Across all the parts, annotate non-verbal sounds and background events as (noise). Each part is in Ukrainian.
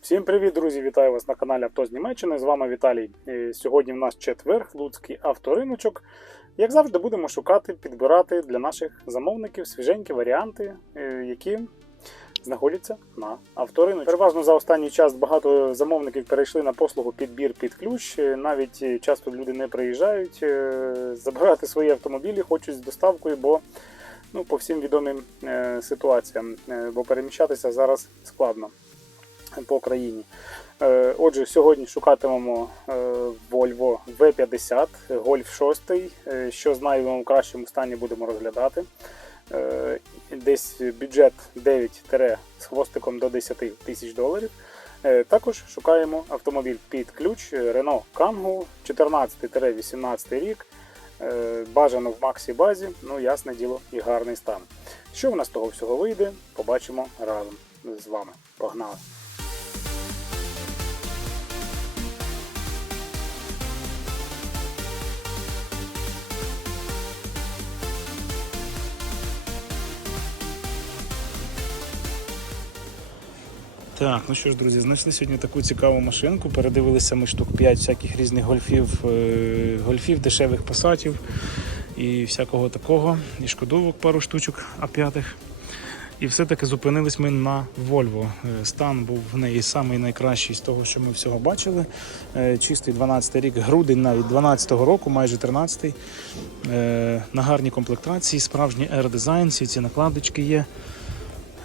Всім привіт, друзі! Вітаю вас на каналі Авто з Німеччини. З вами Віталій. Е, Сьогодні в нас четвер, Луцький авториночок. Як завжди, будемо шукати, підбирати для наших замовників свіженькі варіанти, е, які знаходяться на авториночку. Переважно за останній час багато замовників перейшли на послугу підбір під ключ. Е, Навіть часто люди не приїжджають забирати свої автомобілі, хочуть з доставкою, бо ну, по всім відомим е, ситуаціям, е, бо переміщатися зараз складно по країні. Е, Отже, сьогодні шукатимемо е, Volvo V50, Golf 6, е, що знайдемо в кращому стані будемо розглядати. Десь бюджет 9 з хвостиком до 10 тисяч доларів. Також шукаємо автомобіль під ключ Renault Kangoo 14-18 рік. Бажано в Максі базі, ну ясне діло, і гарний стан. Що в нас того всього вийде, побачимо разом з вами. Погнали! Так, ну що ж, друзі, знайшли сьогодні таку цікаву машинку. Передивилися ми штук 5 всяких різних гольфів, е, гольфів, дешевих пасатів і всякого такого. І шкодовок пару штучок А5. І все-таки зупинились ми на Volvo. Е, Стан був в неї самий найкращий з того, що ми всього бачили. Е, Чистий 12-й рік, грудень навіть 12-го року, майже 13-й. Е, На гарній комплектації, справжній R-дизайн, всі ці накладочки є.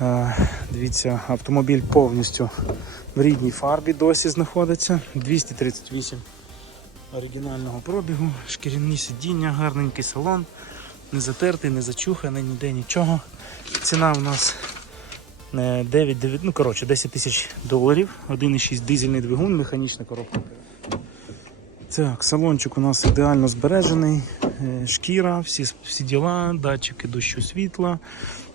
Е, Дивіться, автомобіль повністю в рідній фарбі досі знаходиться. 238 оригінального пробігу, шкіряні сидіння, гарненький салон, не затертий, не зачуханий, ніде нічого. Ціна у нас е, 9, 9 ну коротше, 10 тисяч доларів, 1,6 дизельний двигун, механічна коробка. Так, салончик у нас ідеально збережений, шкіра, всі, всі діла, датчики дощу світла,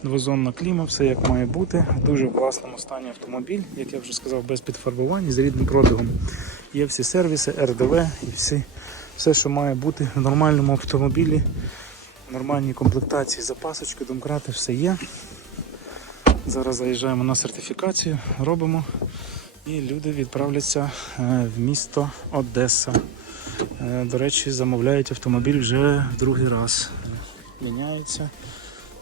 двозонна кліма, все як має бути. Дуже В дуже класному стані автомобіль, як я вже сказав, без підфарбувань, з рідним пробігом. Є всі сервіси, РДВ і всі, все, що має бути в нормальному автомобілі, в нормальній комплектації, запасочки, домкрати, все є. Зараз заїжджаємо на сертифікацію, робимо і люди відправляться е, в місто Одеса. Е, До речі, замовляють автомобіль вже в другий раз. Міняються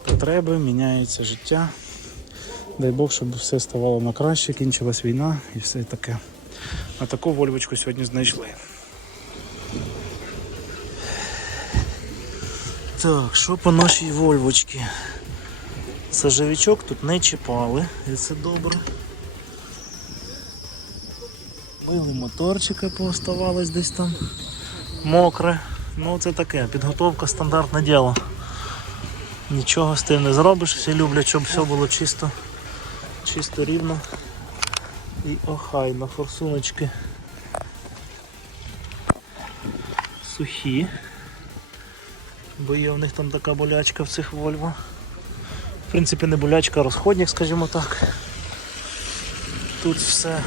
потреби, міняється життя. Дай Бог, щоб все ставало на краще, кінчилась війна і все таке. А таку вольвочку сьогодні знайшли. Так, що по нашій вольвочці? Сажевичок тут не чіпали, і це добре. Били моторчика, пооставалось десь там мокре. Ну це таке, підготовка стандартне діло. Нічого з тим не зробиш, всі люблять, щоб все було чисто, чисто рівно і охайно. Форсуночки сухі. Бо є в них там така болячка в цих Volvo. В принципі, не болячка, а розходник, скажімо так. Тут все,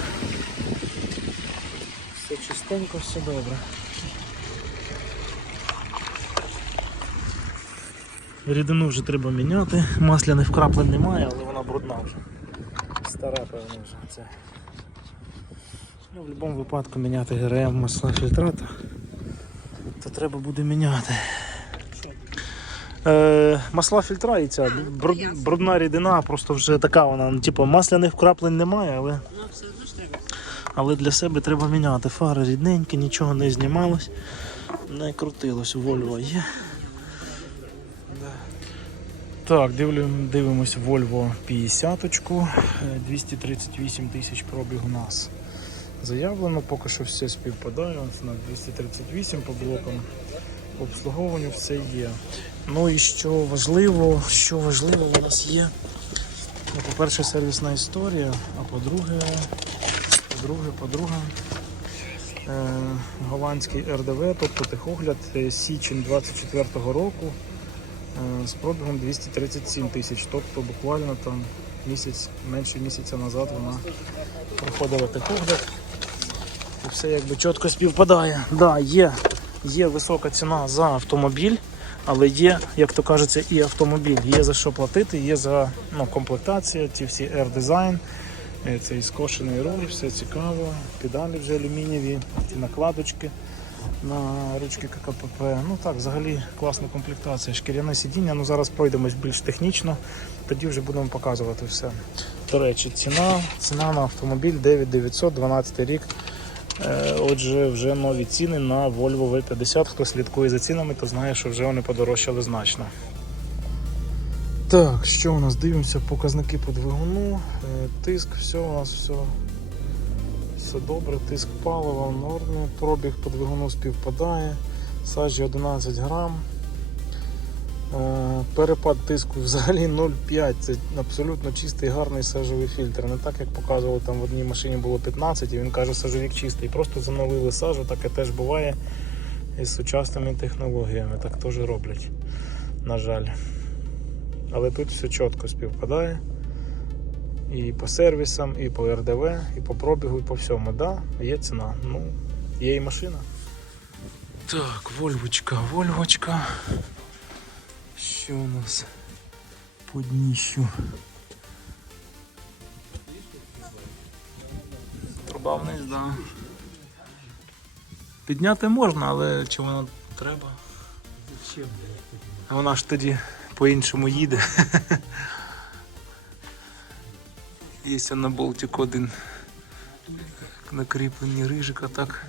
все чистенько, все добре. Рідину вже треба міняти, масляних вкраплень немає, але вона брудна вже. Стара, певно, вже це. Ну, в будь-якому випадку міняти ГРМ масла фільтрата, то треба буде міняти. Е, масла фільтра і ця бруд- брудна рідина, просто вже така вона, ну, типу, масляних вкраплень немає, але, Ну, все одно ж треба. Але для себе треба міняти. Фари рідненькі, нічого не знімалось, не крутилось. Volvo є. Так, дивимось Volvo 50 е, 238 тисяч пробіг у нас заявлено, поки що все співпадає, на 238 по блокам по обслуговуванню все є. Ну і що важливо, що важливо у нас є. Ну, по-перше, сервісна історія, а по-друге, по-друге, по-друге, е, голландський РДВ, тобто техогляд, е, січень 24-го року е, з пробігом 237 тисяч. Тобто буквально там місяць, менше місяця назад вона проходила техогляд. І все якби чітко співпадає. Да, є, є висока ціна за автомобіль, але є, як то кажеться, і автомобіль. Є за що платити, є за ну, комплектація, ці всі R-дизайн, Цей скошений руль, все цікаво. Педалі вже алюмінієві, накладочки на ручки ККПП. Ну так, взагалі класна комплектація. Шкіряне сидіння. Ну зараз пройдемось більш технічно, тоді вже будемо показувати все. До речі, ціна, ціна на автомобіль 9900, 12 рік. Е, Отже, вже нові ціни на Volvo V50. Хто слідкує за цінами, то знає, що вже вони подорожчали значно. Так, що у нас? Дивимося показники по двигуну. Е, Тиск, все у нас все, все добре, тиск палива в нормі, пробіг по двигуну співпадає, сажі 11 грам. Е, Перепад тиску взагалі 0,5. Це абсолютно чистий гарний сажовий фільтр. Не так, як показували, там в одній машині було 15 і він каже, сажовік чистий. Просто зановили сажу, таке теж буває із сучасними технологіями. Так теж роблять, на жаль. Але тут все чітко співпадає. І по сервісам, і по РДВ, і по пробігу, і по всьому. Да, є ціна. Ну, є і машина. Так, Вольвочка, Вольвочка. Що у нас по дніщу? Труба вниз, да. Підняти можна, але чи воно треба? Вона ж тоді по-іншому їде. (laughs) Є на болтику один на кріпленні рижика, так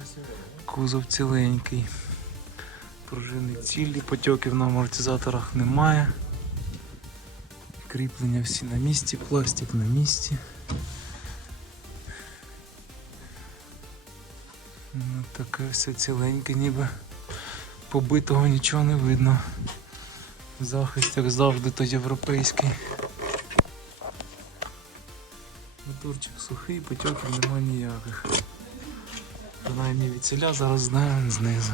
кузов ціленький. Пружини цілі, потьоків на амортизаторах немає. Кріплення всі на місці, пластик на місці. Ну, таке все ціленьке, ніби побитого нічого не видно. Захист, як завжди, то європейський. Моторчик сухий, потьоків немає ніяких. Принаймні від ціля зараз знаємо знизу.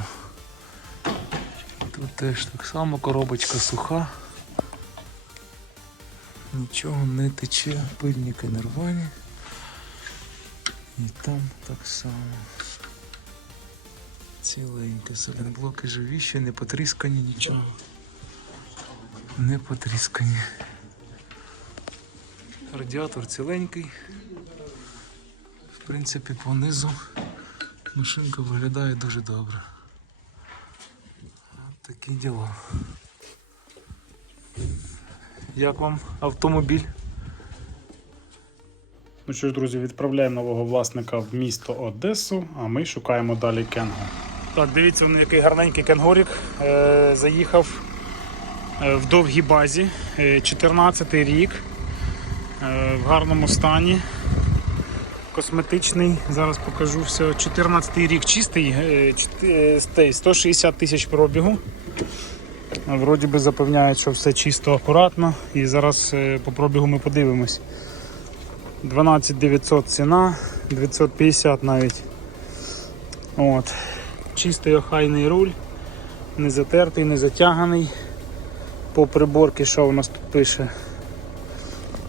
Тут теж так само коробочка суха. Нічого не тече, пильники не рвані. І там так само. Ціленькі блоки живі, ще не потріскані нічого. Не потріскані. Радіатор ціленький. В принципі, понизу машинка виглядає дуже добре. Такі діла. Як вам автомобіль? Ну що ж, друзі, відправляємо нового власника в місто Одесу, а ми шукаємо далі кенгу. Так, дивіться, який гарненький кенгурік. Е, заїхав в довгій базі. 14 рік. Е, в гарному стані. Косметичний, зараз покажу все. 14 рік чистий, е, чти- е, стей, 160 тисяч пробігу. Вроді би запевняють, що все чисто, акуратно. І зараз е, по пробігу ми подивимось. 12 900 ціна, 950 навіть. От. Чистий охайний руль, не затертий, не затяганий. По приборці, що у нас тут пише?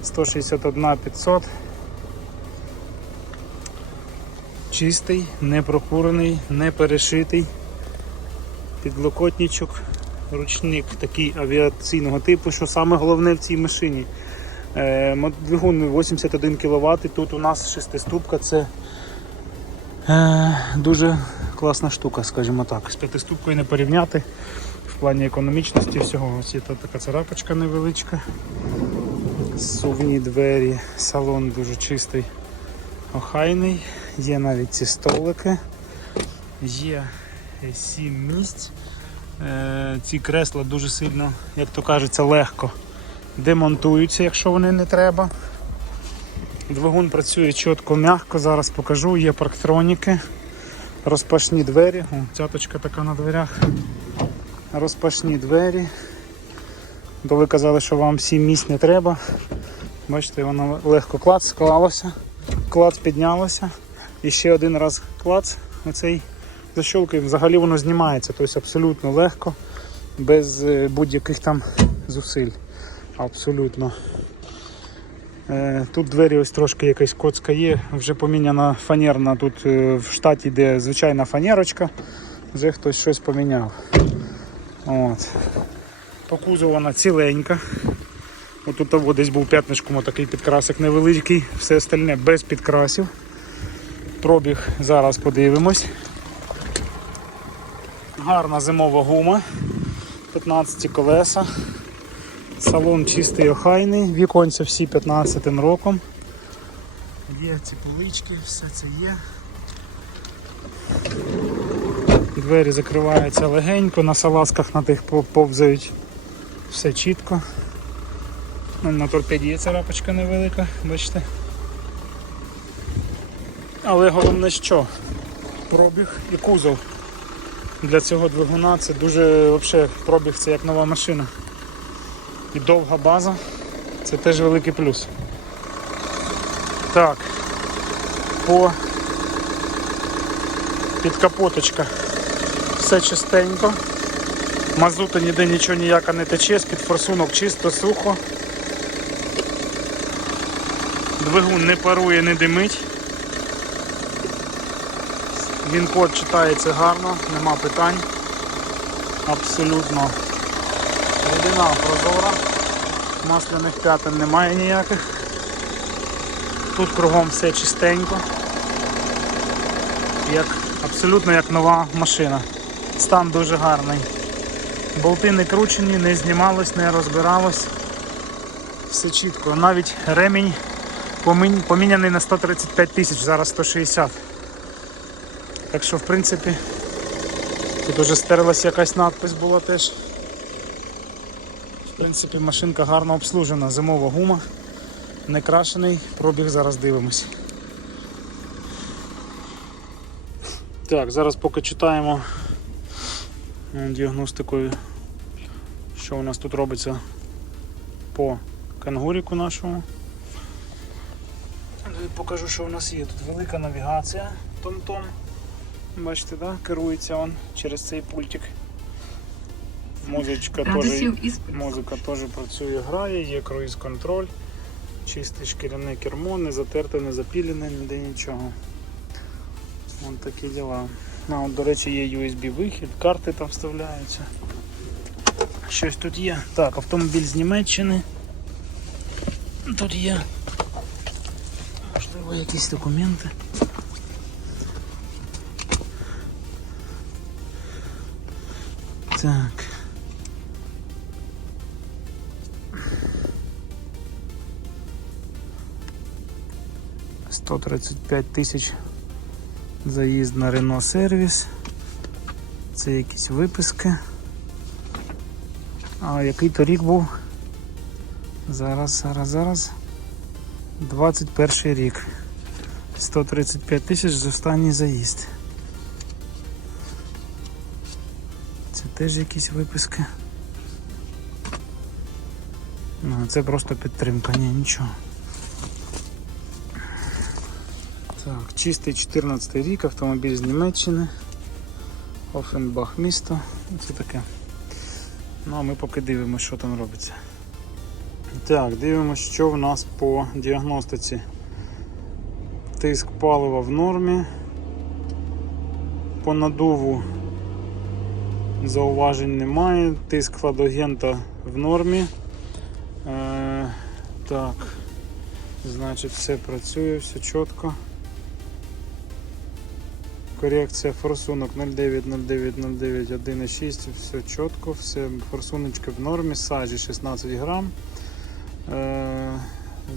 161 500. Чистий, не прокурений, не перешитий. Підлокотничок, ручник такий авіаційного типу, що саме головне в цій машині. Е, Двигун 81 кВт, тут у нас шестиступка, це е, дуже класна штука, скажімо так. З п'ятиступкою не порівняти в плані економічності всього. Ось є та така царапочка невеличка. Сувні двері, салон дуже чистий, охайний, є навіть ці столики, є сім місць. Е, Ці кресла дуже сильно, як то кажеться, легко демонтуються, якщо вони не треба. Двигун працює чітко, м'яко, зараз покажу, є парктроніки, розпашні двері, О, цяточка така на дверях. Розпашні двері. Бо ви казали, що вам 7 місць не треба. Бачите, воно легко клац склалося, клац піднялося. І ще один раз клац, оцей защолкою, взагалі воно знімається, тобто абсолютно легко, без е, будь-яких там зусиль. Абсолютно. Е, Тут двері ось трошки якась коцка є, вже поміняна фанерна, тут е, в штаті йде звичайна фанерочка, вже хтось щось поміняв. От. По кузову вона ціленька. Отут або десь був п'ятнишком такий підкрасик невеличкий, все остальне без підкрасів. Пробіг зараз подивимось. Гарна зимова гума, 15 колеса. Салон чистий охайний, віконця всі 15 роком. Є ці полички, все це є. Двері закриваються легенько, на салазках на тих повзають все чітко. Ну, На торпеді є царапочка невелика, бачите. Але головне що? Пробіг і кузов. Для цього двигуна це дуже взагалі пробіг це як нова машина. І довга база це теж великий плюс. Так, по підкапоточка. Все чистенько. Мазута ніде нічого ніяка не тече, з-під форсунок чисто, сухо. Двигун не парує, не димить. Він код читається гарно, нема питань. Абсолютно. Рідина прозора, масляних п'ятен немає ніяких. Тут кругом все чистенько. Як, абсолютно як нова машина. Стан дуже гарний. Болти не кручені, не знімалось, не розбиралось. Все чітко. Навіть ремінь поміняний на 135 тисяч, зараз 160. Так що, в принципі, тут уже стерлась якась надпись була теж. В принципі, машинка гарно обслужена, зимова гума, не крашений, пробіг зараз дивимось. Так, зараз поки читаємо діагностикою, що у нас тут робиться по кангуріку нашому. Е, Покажу, що у нас є. Тут велика навігація Том-Том. Бачите, да? керується он через цей пультик. Музичка теж Музика теж працює, грає, є круїз контроль, чисте шкіряне кермо, не затерте, не запілене, ніде нічого. Вон такі діла. А, от, до речі, є USB вихід, карти там вставляються. Щось тут є. Так, автомобіль з Німеччини. Тут є. Можливо, якісь документи. Так. 135 тисяч заїзд на Renault сервіс. Це якісь виписки. А який то рік був? Зараз, зараз, зараз. 21 рік. 135 тисяч за останній заїзд. Це теж якісь виписки. Ну, це просто підтримка, ні, нічого. Так, чистий 14 рік, автомобіль з Німеччини. Офенбах місто. Це таке. Ну а ми поки дивимося, що там робиться. Так, дивимося, що в нас по діагностиці. Тиск палива в нормі. По надуву зауважень немає. Тиск хладагента в нормі. Е, так, значить все працює, все чітко. Корекція форсунок 09, 09, 09, 1,6, все чітко, все форсуночки в нормі, саджі 16 грам, е,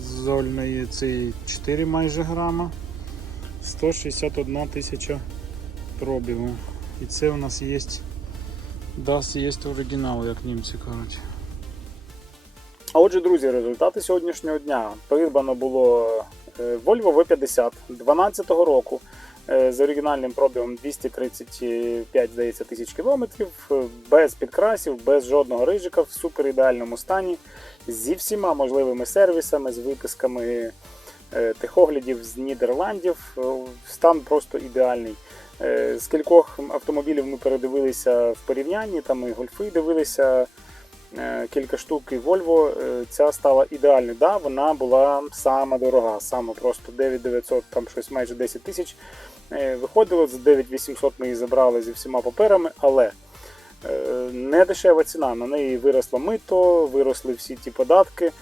зольної цієї 4 майже грама, 161 тисяча пробігу. І це у нас є, DAS є оригінал, як німці кажуть. А отже, друзі, результати сьогоднішнього дня. Придбано було е, Volvo V50 12 року з оригінальним пробігом 235 здається, тисяч кілометрів, е, без підкрасів, без жодного рижика, в супер ідеальному стані, зі всіма можливими сервісами, з виписками е, техоглядів з Нідерландів. Е, Стан просто ідеальний. Е, З кількох автомобілів ми передивилися в порівнянні, там і гольфи дивилися е, кілька штук і Volvo. Е, Ця стала ідеальною. Да, вона була сама дорога, саме просто 9900, там щось майже 10 тисяч. Е, Виходило за 9800 ми її забрали зі всіма паперами, але е, не дешева ціна. На неї виросло мито, виросли всі ті податки.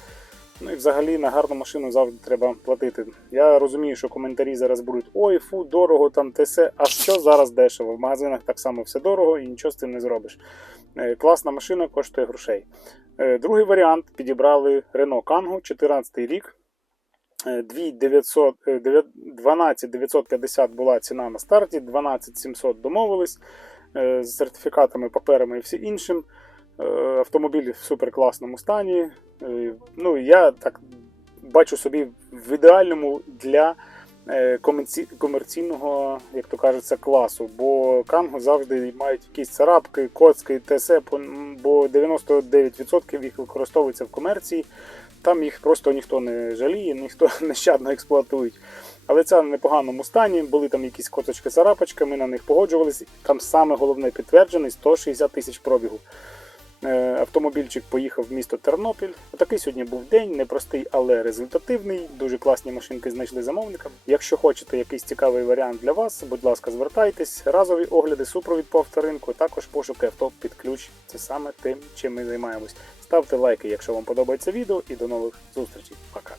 Ну і взагалі на гарну машину завжди треба платити. Я розумію, що коментарі зараз будуть ой, фу, дорого там те се. А що зараз дешево? В магазинах так само все дорого і нічого з цим не зробиш. Е, Класна машина коштує грошей. Е, Другий варіант підібрали Renault Kangoo, 14 рік. Е, 2900, е, дев'ят- 12 950 була ціна на старті, 12 700 домовились з сертифікатами, паперами і всім іншим. Автомобіль в суперкласному стані. Ну, я так бачу собі в ідеальному для комерційного, як то кажеться, класу. Бо канго завжди мають якісь царапки, коцки, по- бо 99% їх використовується в комерції. Там їх просто ніхто не жаліє, ніхто (laughs) нещадно експлуатують. Але це в непоганому стані. Були там якісь коточки царапочки, ми на них погоджувалися. Там саме головне підтверджений 160 тисяч пробігу. Е, Автомобільчик поїхав в місто Тернопіль. Такий сьогодні був день, непростий, але результативний. Дуже класні машинки знайшли замовника. Якщо хочете якийсь цікавий варіант для вас, будь ласка, звертайтесь. Разові огляди, супровід по авторинку, також пошуки авто під ключ. Це саме тим, чим ми займаємось. Ставте лайки, якщо вам подобається відео, і до нових зустрічей. Пока.